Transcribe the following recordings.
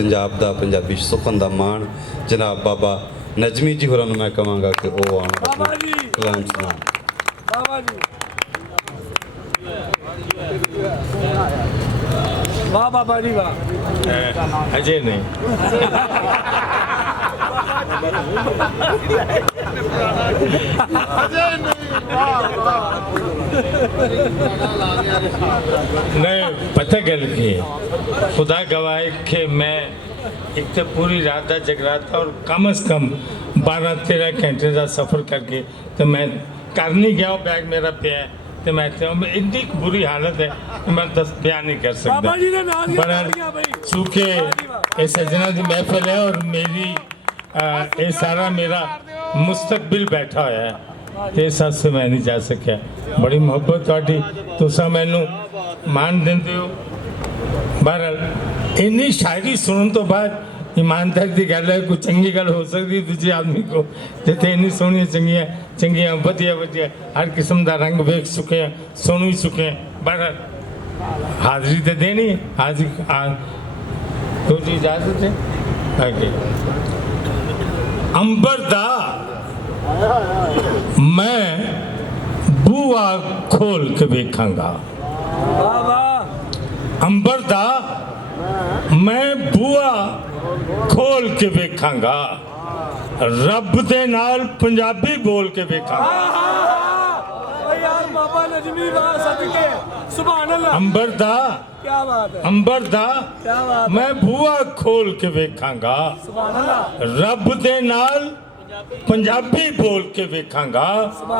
पंजाब दा पंजाबी सुखन दा मान जनाब बाबा नजमी जी होरां नूं मैं कहांगा कि वो आउण कलाम सुनाण। वाह बाबा जी वाह। अजय नहीं नहीं पता गल की खुदा गवाह कि मैं एक तो पूरी रात का जगराता और कम से कम 12-13 घंटे का सफ़र करके तो मैं कर नहीं गया। बैग मेरा पे है तो मैं इतनी बुरी हालत है कि मैं दस बयान नहीं कर सकता। पर चूँकि ये सजना की महफिल है और मेरी ये सारा मेरा मुस्तकबिल बैठा होया है तो इस से मैं नहीं जा सकिया। बड़ी मुहब्बत थोड़ी तुसा मैनू मान देंदे हो। बहरहाल इन्नी शायरी सुनने तो बाद ईमानदारी की गल है कोई चंगी गल हो सकती दूजे आदमी को जिथे इन्नी सोहनी चंगिया चंगिया वधिया वधिया हर किस्म का रंग वेख चुके हैं सुन भी चुके हैं। बहरहाल हाज़री तो देनी हाज़री तुझी इजाजत है आगे। अंबर दा मैं बूआ खोल के वेखांगा। अंबर दा मैं बूआ खोल के वेखांगा रब दे नाल पंजाबी बोल के वेखांगा। अंबर दा क्या बात है। अंबर दा क्या बात है। मैं बूआ खोल के वेखांगा रब दे नाल पंजाबी बोल के वेखांगा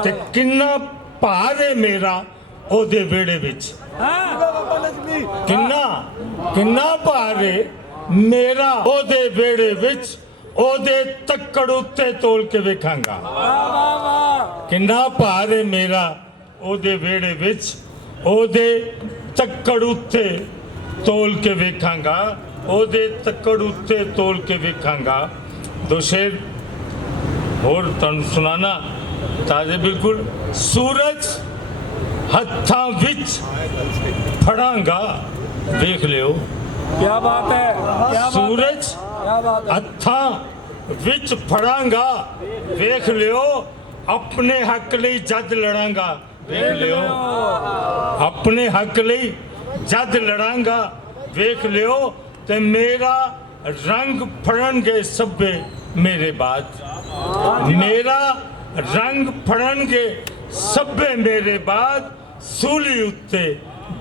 ते किन्ना भार है मेरा ओदे वेड़े विच। किन्ना किन्ना भार है मेरा ओदे वेड़े विच ओदे तक्कड़ उत्ते तोल के वेखांगा। किन्ना भार है मेरा ओदे वेड़े विच ओदे तक्कड़ उत्ते तोल के वेखांगा ओदे तक्कड़ उत्ते तोल के वेखांगा। दो शेर होर तुहानूं सुनाना ताजे बिल्कुल। सूरज हत्थां विच फड़ांगा देख लियो। क्या बात है। क्या बात सूरज है। क्या बात है। हत्थां विच फड़ांगा देख लियो अपने हक लई जद लड़ांगा देख लियो। अपने हक लई जद लड़ांगा देख लियो ते मेरा रंग फड़नगे सब्बे मेरे बाद। मेरा रंग फड़नगे सब्बे मेरे बाद सूली उत्ते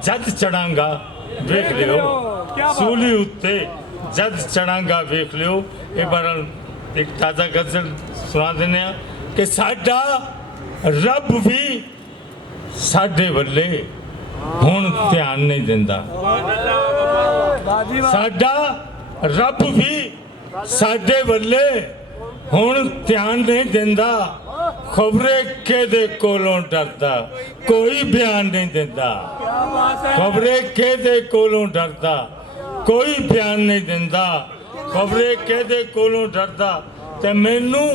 जद चढ़ांगा देख लियो। सूली उत्ते जद चढ़ांगा देख लियो। एक बार एक ताज़ा गजल सुना देने कि साडा रब भी साडे वल्ले हुण ध्यान नहीं दिंदा। साडा रब भी साडे वल्ले हुण ध्यान नहीं दिंदा। खबरे केदे कोलों डरदा कोई बयान नहीं दिंदा। खबरे केदे कोलों डरदा कोई बयान नहीं दिंदा। खबरे केदे कोलों डरदा ते मैनू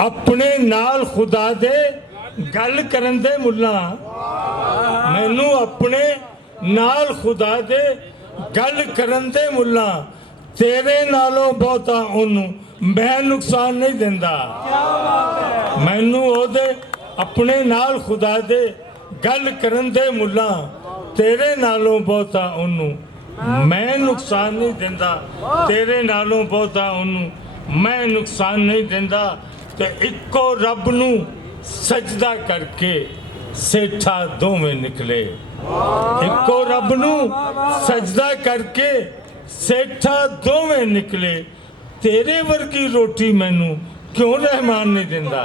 अपने नाल खुदा दे गल करन दे मुल्ला। मैनू अपने नाल खुदा दे गल करन दे मुल्ला तेरे नालों बहुता ओनू मैं नुकसान नहीं दिंदा। मैनू ओदे अपने नाल खुदा दे गल करन दे मुल्ला तेरे नालों बहुता ओनू मैं नुकसान नहीं दिंदा। तेरे नालों बहुता ओनू मैं नुकसान नहीं दिंदा। ते इक्को रब नू सजदा करके सेठा दोवें निकले। इक्को रब नू सजदा करके सेठा दोवें निकले तेरे वर्गी रोटी मैनू क्यों रहमान नहीं दिंदा।